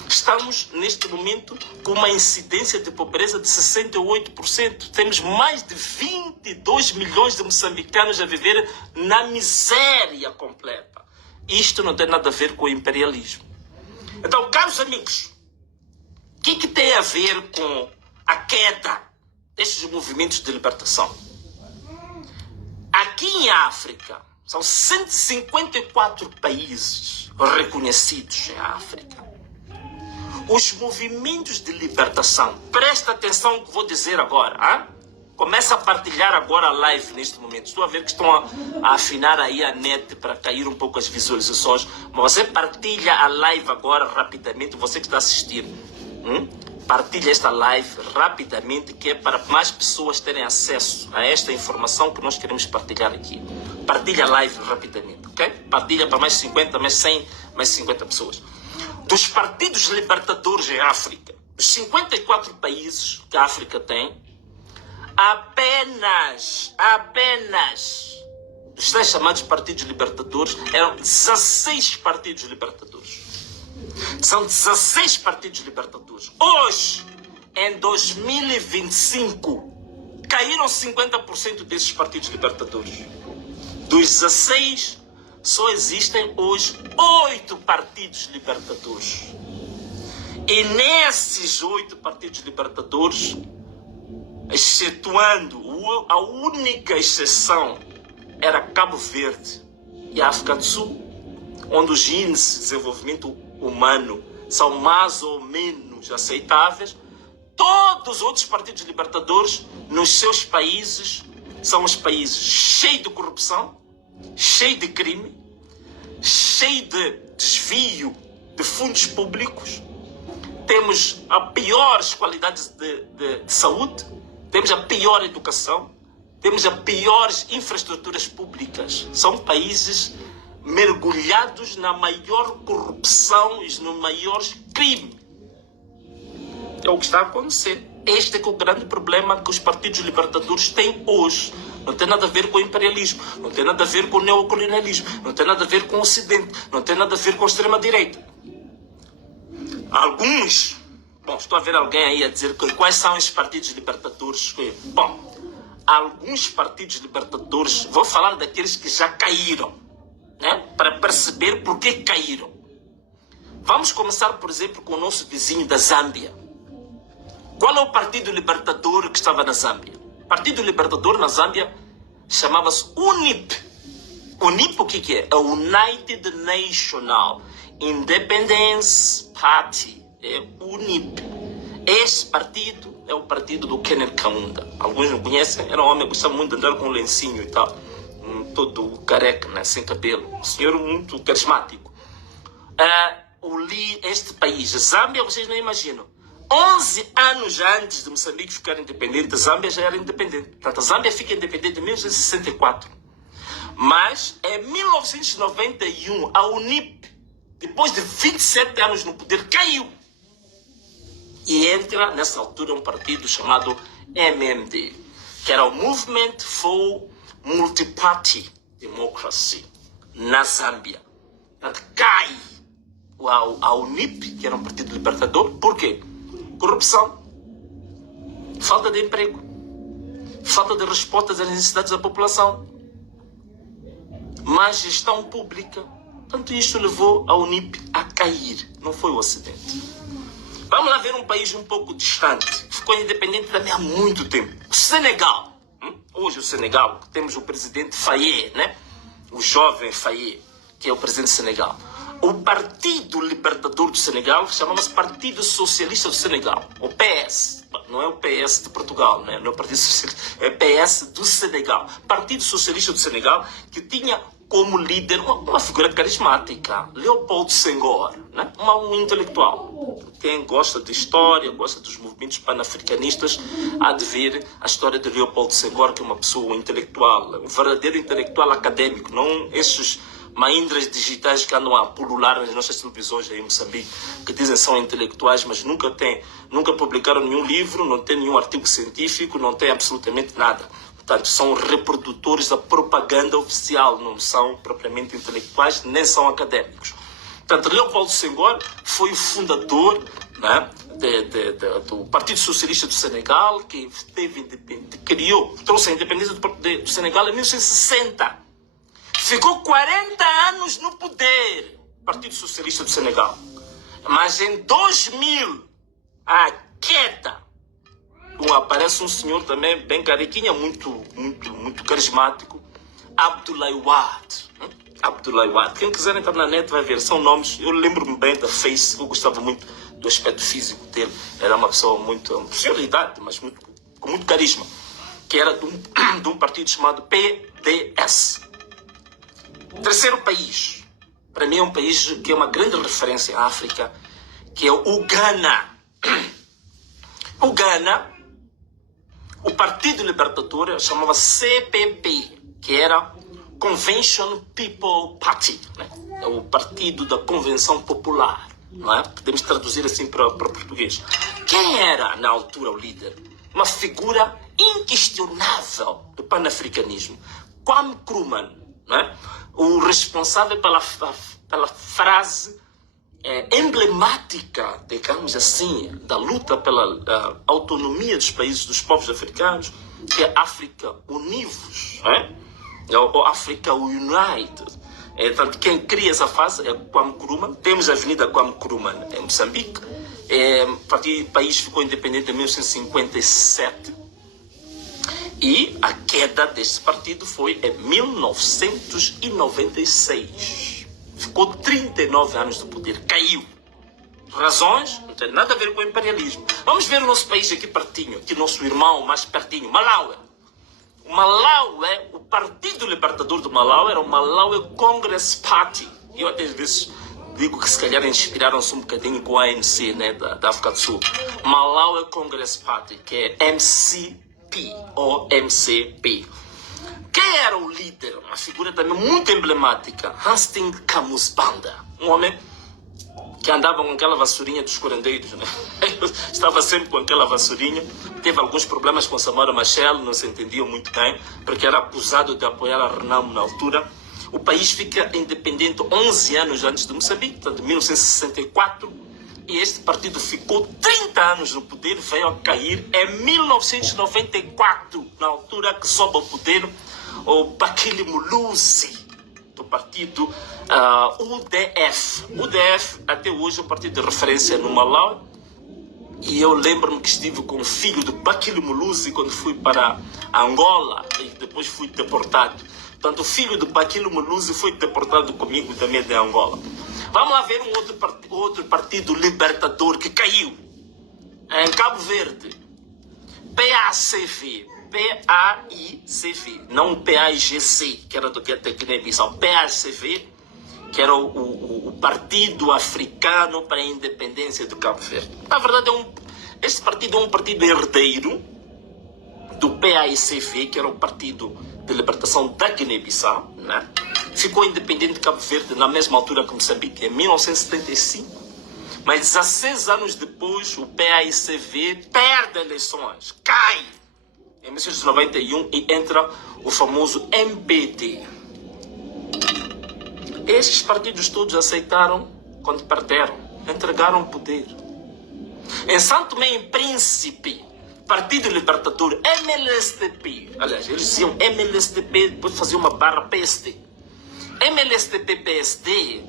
Estamos, neste momento, com uma incidência de pobreza de 68%. Temos mais de 22 milhões de moçambicanos a viver na miséria completa. Isto não tem nada a ver com o imperialismo. Então, caros amigos, o que tem a ver com a queda destes movimentos de libertação? Aqui em África, são 154 países reconhecidos em África. Os movimentos de libertação, presta atenção no que vou dizer agora. Hein? Começa a partilhar agora a live neste momento. Estou a ver que estão a afinar aí a net para cair um pouco as visualizações. Mas você partilha a live agora rapidamente, você que está assistindo. Partilha esta live rapidamente, que é para mais pessoas terem acesso a esta informação que nós queremos partilhar aqui. Partilha a live rapidamente, ok? Partilha para mais 50, mais 100, mais 50 pessoas. Dos partidos libertadores em África, os 54 países que a África tem, apenas os tais chamados partidos libertadores eram 16 partidos libertadores. São 16 partidos libertadores. Hoje, em 2025, caíram 50% desses partidos libertadores. Dos 16, só existem hoje 8 partidos libertadores. E nesses 8 partidos libertadores, excetuando, a única exceção era Cabo Verde e África do Sul, onde os índices de desenvolvimento humano são mais ou menos aceitáveis. Todos os outros partidos libertadores, nos seus países, são os países cheios de corrupção, cheios de crime, cheios de desvio de fundos públicos. Temos as piores qualidades de saúde, temos a pior educação, temos as piores infraestruturas públicas. São países mergulhados na maior corrupção e no maior crime. É o que está a acontecer. Este é que é o grande problema que os partidos libertadores têm hoje. Não tem nada a ver com o imperialismo, não tem nada a ver com o neocolonialismo, não tem nada a ver com o Ocidente, não tem nada a ver com a extrema-direita. Alguns, estou a ver alguém aí a dizer que quais são os partidos libertadores. Alguns partidos libertadores, vou falar daqueles que já caíram, né? Para perceber por que caíram. Vamos começar, por exemplo, com o nosso vizinho da Zâmbia. Qual é o partido libertador que estava na Zâmbia? O partido libertador na Zâmbia chamava-se UNIP. UNIP o que é? É o United National Independence Party. É UNIP. Este partido é o partido do Kenneth Kaunda. Alguns não conhecem, era um homem que gostava muito de andar com um lencinho e tal. Todo careca, né? Sem cabelo. Um senhor muito carismático. Este país, a Zâmbia, vocês não imaginam. 11 anos antes de Moçambique ficar independente, a Zâmbia já era independente. Portanto, a Zâmbia fica independente em 1964. Mas, em 1991, a UNIP depois de 27 anos no poder, caiu. E entra, nessa altura, um partido chamado MMD, que era o Movement for Multi-Party Democracy, na Zâmbia. Cai a UNIP, que era um partido libertador. Por quê? Corrupção, falta de emprego, falta de respostas às necessidades da população, má gestão pública. Portanto, isto levou a UNIP a cair, não foi o acidente. Vamos lá ver um país um pouco distante, que ficou independente também há muito tempo. O Senegal. Hoje o Senegal, temos o presidente Faye, né? O jovem Faye, que é o presidente do Senegal. O Partido Libertador do Senegal chamava-se Partido Socialista do Senegal, o PS. Não é o PS de Portugal, né? Não é o Partido Socialista, é o PS do Senegal. Partido Socialista do Senegal, que tinha como líder uma figura carismática, Léopold Senghor, né? Um intelectual. Quem gosta de história, gosta dos movimentos panafricanistas, há de ver a história de Léopold Senghor, que é uma pessoa intelectual, um verdadeiro intelectual acadêmico, não esses maindras digitais que andam a pulular nas nossas televisões aí em Moçambique, que dizem que são intelectuais, mas nunca publicaram nenhum livro, não têm nenhum artigo científico, não têm absolutamente nada. Portanto, são reprodutores da propaganda oficial, não são propriamente intelectuais, nem são académicos. Portanto, Léopold Senghor foi o fundador, né, do Partido Socialista do Senegal, que trouxe a independência do Senegal em 1960. Ficou 40 anos no poder, Partido Socialista do Senegal. Mas em 2000, a queda. Aparece um senhor também bem carequinha, muito carismático, Abdoulaye Wade. Abdoulaye Wade. Quem quiser entrar na net vai ver, são nomes. Eu lembro-me bem da face, eu gostava muito do aspecto físico dele. Era uma pessoa senhor de idade, mas com muito carisma, que era de um partido chamado PDS. Terceiro país, para mim é um país que é uma grande referência à África, que é o Ghana. O Ghana, o Partido Libertador chamava CPP, que era Convention People Party, né? É o Partido da Convenção Popular, não é? Podemos traduzir assim para português. Quem era, na altura, o líder? Uma figura inquestionável do panafricanismo, Kwame Nkrumah, não é? O responsável pela frase emblemática, digamos assim, da luta pela autonomia dos países, dos povos africanos, que é África Univos, ou África United. Portanto, quem cria essa frase é Kwame Nkrumah. Temos a Avenida Kwame Nkrumah em Moçambique. O país ficou independente em 1957. E a queda deste partido foi em 1996. Ficou 39 anos de poder. Caiu. Razões? Não tem nada a ver com o imperialismo. Vamos ver o nosso país aqui pertinho. Aqui nosso irmão mais pertinho. Malawi. O Malawi, o Partido Libertador do Malawi era o Malawi Congress Party. Eu até às vezes digo que se calhar inspiraram-se um bocadinho com a ANC, né, da África do Sul. Malawi Congress Party, que é MCP ou MCP. Quem era o líder? Uma figura também muito emblemática, Hastings Kamusbanda. Um homem que andava com aquela vassourinha dos curandeiros, né? Estava sempre com aquela vassourinha. Teve alguns problemas com Samora Machel, não se entendiam muito bem, porque era acusado de apoiar a Renamo na altura. O país fica independente 11 anos antes de Moçambique, portanto, em 1964. E este partido ficou 30 anos no poder, veio a cair em 1994, na altura que sobe ao poder o Bakili Muluzi, do partido UDF. UDF, até hoje, é um partido de referência no Malawi. E eu lembro-me que estive com o filho do Bakili Muluzi quando fui para Angola e depois fui deportado. Portanto, o filho do Bakili Muluzi foi deportado comigo também de Angola. Vamos lá ver um outro partido libertador que caiu. Em Cabo Verde. PAICV. PAICV. Não PAIGC, que era do que da Guiné-Bissau. PAICV, que era o Partido Africano para a Independência de Cabo Verde. Na verdade, este partido é um partido herdeiro do PAICV, que era o Partido de Libertação da Guiné-Bissau, né? ficou independente de Cabo Verde na mesma altura que Moçambique, em 1975. Mas 16 anos depois, o PAICV perde eleições, cai em 1991 e entra o famoso MPT. Estes partidos todos aceitaram quando perderam, entregaram o poder. Em Santo Tomé e Príncipe, Partido Libertador, MLSTP, aliás, eles diziam MLSTP, depois faziam uma barra PSD. MLSTP-PSD,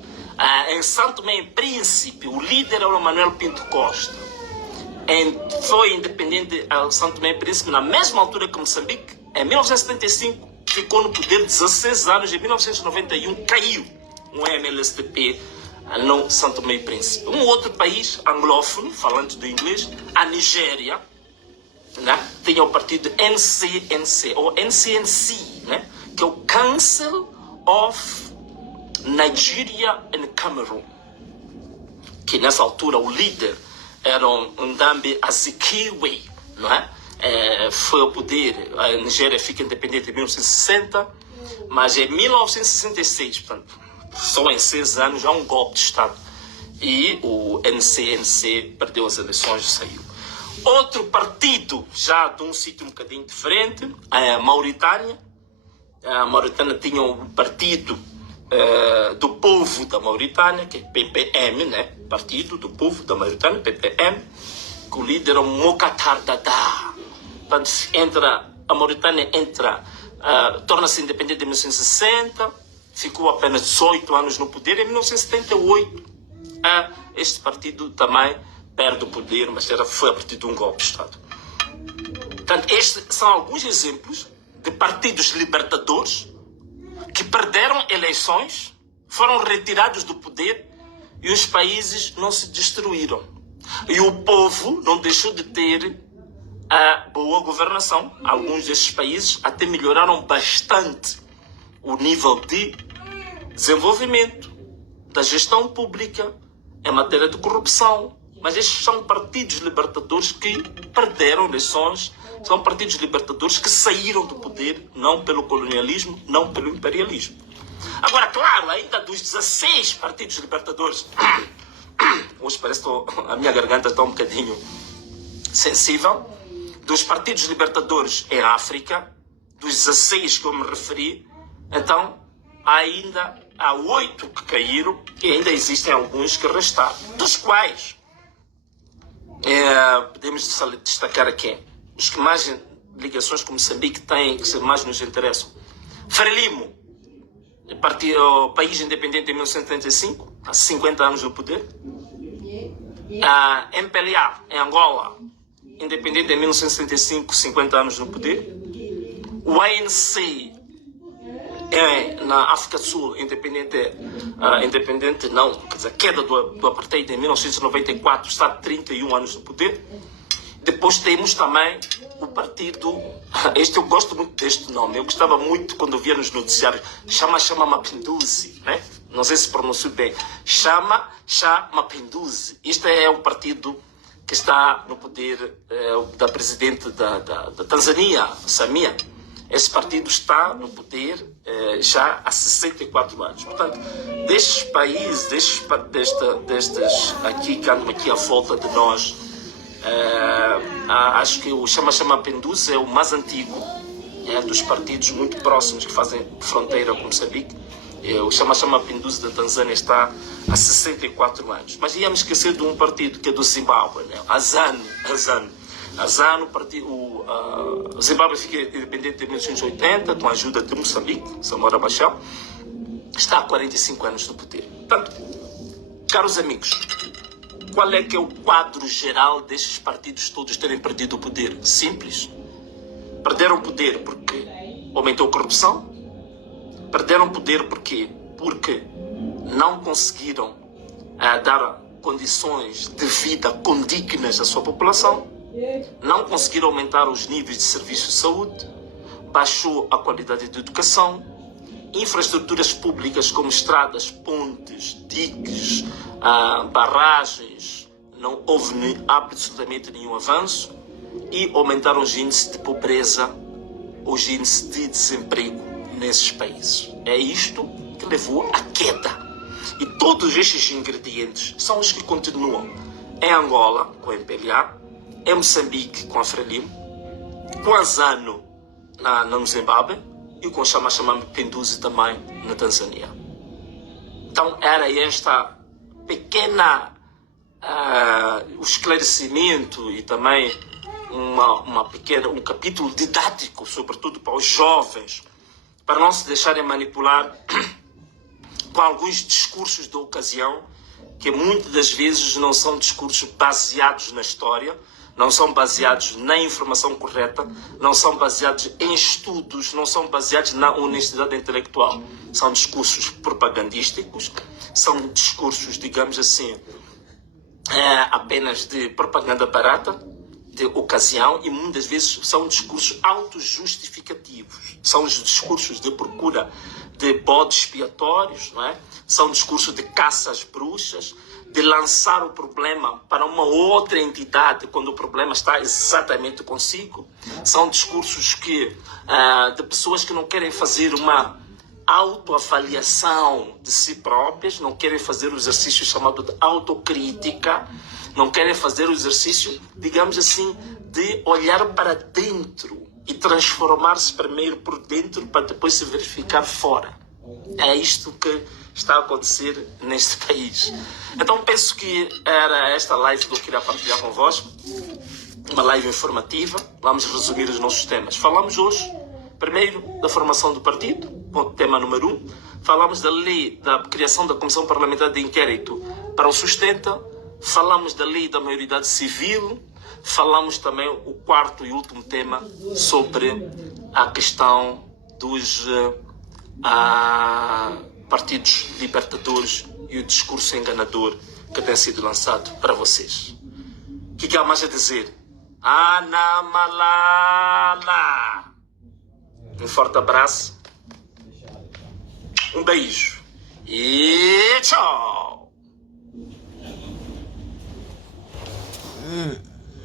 em Santo Tomé e Príncipe, o líder era o Manuel Pinto Costa. Foi independente ao Santo Tomé e Príncipe na mesma altura que Moçambique. Em 1975, ficou no poder 16 anos. Em 1991, caiu um MLSTP no Santo Tomé e Príncipe. Um outro país anglófono, falante do inglês, a Nigéria, né, tinha o partido NCNC, ou NCNC, né, que é o Council of Nigeria and Cameroon, que nessa altura o líder era Ndambi Azikiwe, não é? Foi ao poder, a Nigéria fica independente em 1960, mas em 1966, portanto, só em 6 anos, há um golpe de Estado e o NCNC perdeu as eleições e saiu. Outro partido, já de um sítio um bocadinho diferente, a Mauritânia. A Mauritânia tinha um partido do povo da Mauritânia, que é PPM, né? Partido do povo da Mauritânia, PPM, que o líder era o Mokhtar Dada. Portanto, a Mauritânia torna-se independente em 1960, ficou apenas 18 anos no poder. Em 1978, este partido também perde o poder, mas foi a partir de um golpe de Estado. Portanto, estes são alguns exemplos de partidos libertadores que perderam eleições, foram retirados do poder e os países não se destruíram. E o povo não deixou de ter a boa governação. Alguns desses países até melhoraram bastante o nível de desenvolvimento, da gestão pública, em matéria de corrupção. Mas estes são partidos libertadores que perderam eleições, são partidos libertadores que saíram do poder, não pelo colonialismo, não pelo imperialismo. Agora, claro, ainda dos 16 partidos libertadores, hoje parece que a minha garganta está um bocadinho sensível, dos partidos libertadores em África, dos 16 que eu me referi, então ainda há 8 que caíram e ainda existem alguns que restaram, dos quais podemos destacar aqui os que mais ligações com Moçambique têm, que mais nos interessam. Frelimo, o país independente em 1975, há 50 anos no poder. A MPLA, em Angola, independente em 1975, 50 anos no poder. O ANC, na África do Sul, independente não, quer dizer, a queda do apartheid em 1994, está 31 anos no poder. Depois temos também o partido, eu gosto muito deste nome, eu gostava muito quando via nos noticiários, Chama Mapinduzi, né? Não sei se pronuncio bem, Chama Mapinduzi. Este é o partido que está no poder da presidente da Tanzânia, Samia. Esse partido está no poder já há 64 anos. Portanto, destes países, destes aqui que andam aqui à volta de nós, acho que o Chama Mapinduzi é o mais antigo, dos partidos muito próximos que fazem fronteira com Moçambique. O Chama Mapinduzi da Tanzânia está há 64 anos. Mas íamos esquecer de um partido que é do Zimbábue, né? A ZANU, o Zimbábue fica independente em 1980 com a ajuda de Moçambique, Samora Machel, está há 45 anos no poder. Portanto, caros amigos, qual é que é o quadro geral destes partidos todos terem perdido o poder? Simples. Perderam o poder porque aumentou a corrupção. Perderam o poder porque não conseguiram dar condições de vida condignas à sua população. Não conseguiram aumentar os níveis de serviços de saúde. Baixou a qualidade de educação. Infraestruturas públicas como estradas, pontes, diques, barragens, não houve absolutamente nenhum avanço, e aumentaram os índices de pobreza, os índices de desemprego nesses países. É isto que levou à queda. E todos estes ingredientes são os que continuam em Angola, com a MPLA, em Moçambique, com a Frelimo, com a ZANU, no Zimbábue, e com o Chama Pinduzi também, na Tanzânia. Então, era esta pequena o esclarecimento e também um capítulo didático, sobretudo para os jovens, para não se deixarem manipular com alguns discursos da ocasião, que muitas das vezes não são discursos baseados na história, não são baseados na informação correta, não são baseados em estudos, não são baseados na honestidade intelectual. São discursos propagandísticos, são discursos, digamos assim, apenas de propaganda barata, de ocasião, e muitas vezes são discursos autojustificativos. São os discursos de procura de bodes expiatórios, não é? São discursos de caça às bruxas, de lançar o problema para uma outra entidade quando o problema está exatamente consigo. São discursos de pessoas que não querem fazer uma autoavaliação de si próprias, não querem fazer o exercício chamado de autocrítica, não querem fazer o exercício, digamos assim, de olhar para dentro e transformar-se primeiro por dentro para depois se verificar fora. É isto que está a acontecer neste país. Então penso que era esta live que eu queria partilhar convosco, uma live informativa. Vamos resumir os nossos temas. Falamos hoje, primeiro, da formação do partido, ponto tema número 1. Falamos da lei da criação da Comissão Parlamentar de Inquérito para o Sustenta. Falamos da lei da maioridade civil. Falamos também o quarto e último tema sobre a questão dos partidos libertadores e o discurso enganador que tem sido lançado para vocês. O que há mais a dizer? Ana Malala! Um forte abraço, um beijo e tchau!